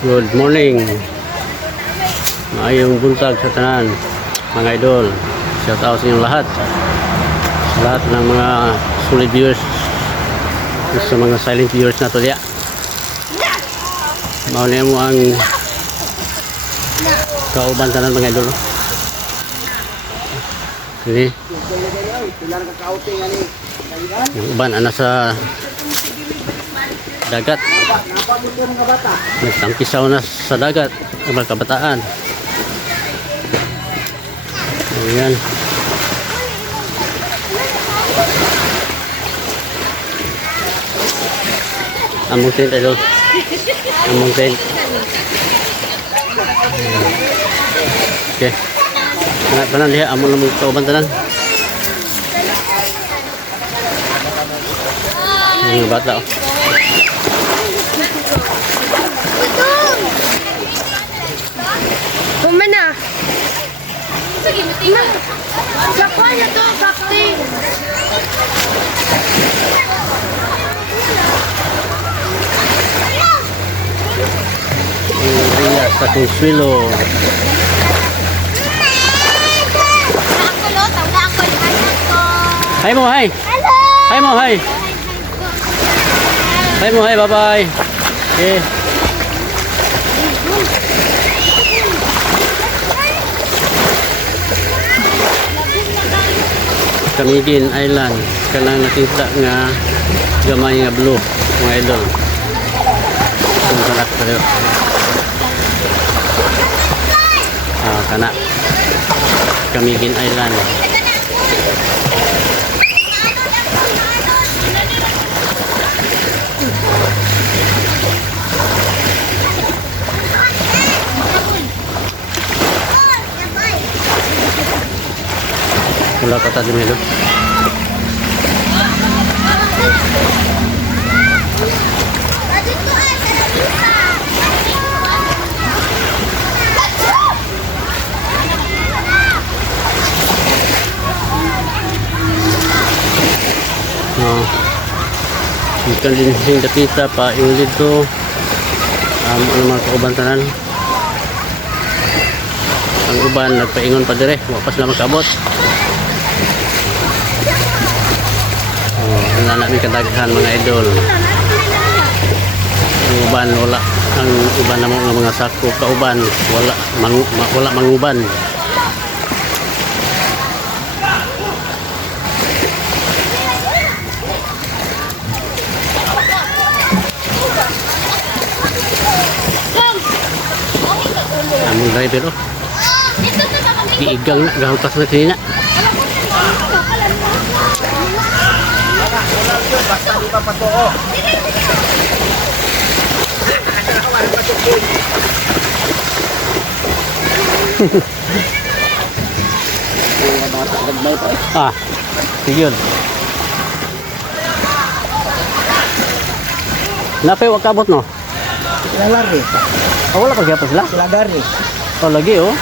Good morning. Maayong buntag sa tanan, mga idol. Shout out sa inyong lahat. Sa lahat ng mga solid viewers, sa mga silent viewers na to diya. Mauna mo ang kauban tanan, mga idol. Ini yung uban ana sa dagat. Nagtangkisaw na sa dagat ang mga kabataan. Ayan. Among tent idol. Among tent. Okay. Tanan diha among namang kauban tanan. Mga bata oh. Kumana. Siapa na to, bakti? Maria sa Consuelo. Hai mo, hai. Hai mo, hai. Hai mo, hai, bye-bye. Okay. Camiguin Island. Kanang nakita nga gamay nga blue, mga idol. Kung kanak tayo. Kana Camiguin Island. Wala pa tayo dito. Ikan din sing dapita pa yung dito. Ano mga kauban tanan. Ang uban nagpaingon pa dire, wapas lang magkaabot. Wala namin kadaghan mga idol. Ang uban wala, ang uban namang mga sako kauban wala wala manguban. Among driver oh. Giigang na gahutas na kanina. Basta di pa patuo. Sige yun. Napay wakabot no? Lalari. Wala pa gyapon sila? Ladari. Lagi oh.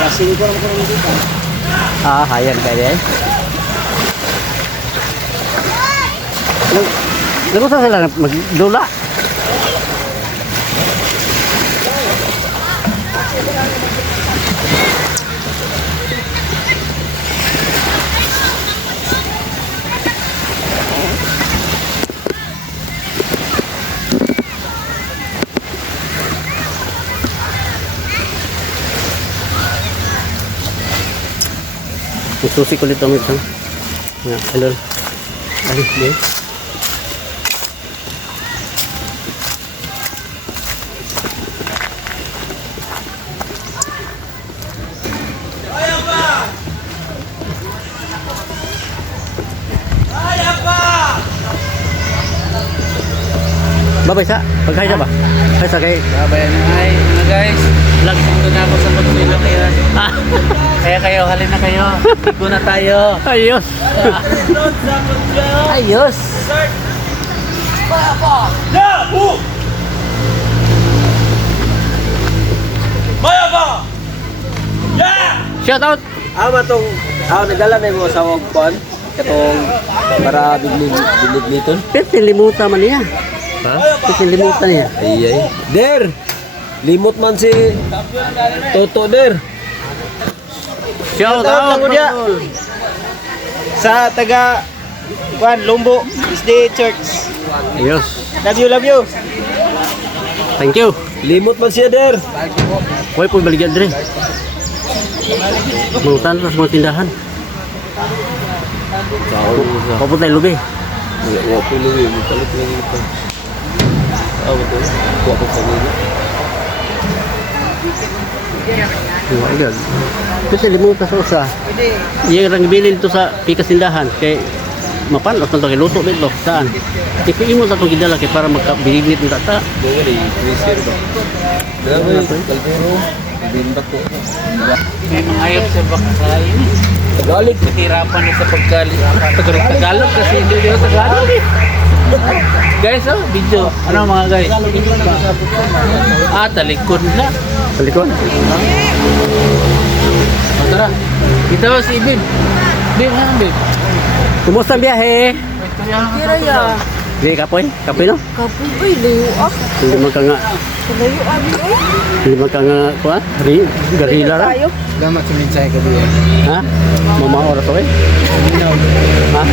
Kasi ko lang ko dito. Hayan kaya eh. Nagustuhan sila magdula. Susi ko dito minsan. Ya, hello. Ay, deh. Babay sa, pagkaya ba? Ay, sakay. Babay na ay, mga guys. Vlog dito na ako sa Consuelo ngayon. Kaya kayo, halin na kayo. Igo na tayo. Ayos. Ayos. Shout out. Ama tong nagdala na mo sa wagpan. Katong para bilig-liton. Pwede limuta man niya. Ha? Pwede limuta niya. Ay. Der! Limot man si Toto Der. Shout out, out, Kuya. Tol. Sa taga Lumbo SD Church. Ayos. Love you. Thank you. Limot man siya Der. Huwag po baligyan dre. Mangutan sa mga tindahan. Papunta yung lubi. Wa ko luwi mo kalit lang ito. Betul. Wa ko sa nila. Agad. Kasi limuta sa usa. Iya rang bilin to sa pikas tindahan kay mapanos man to kay luto dito saan. Imo sa tong gidala kay para makabiliglit ng tata. Bawa di freezer ba. Grabe, kalbero. Bindak ko. May mga ayop sa baksain. Tagalog. Hirapan na sa Tagalog kasi hindi nila Tagalog eh. Guys, video. Ano mga guys? Talikod na. Talikon. Tara. Kita ba si Ibib? Bib, ano Bib? Kumusta ang biyahe? Kira ya. Di kapoy? Kapoy no? Kapoy ay layo ah. Hindi man ka nga. Layo abi ay. Hindi man ka nga kuha? Garila ra? Tayo. Damat sa minsay ka diya. Ha? Mama oras okay? Ha?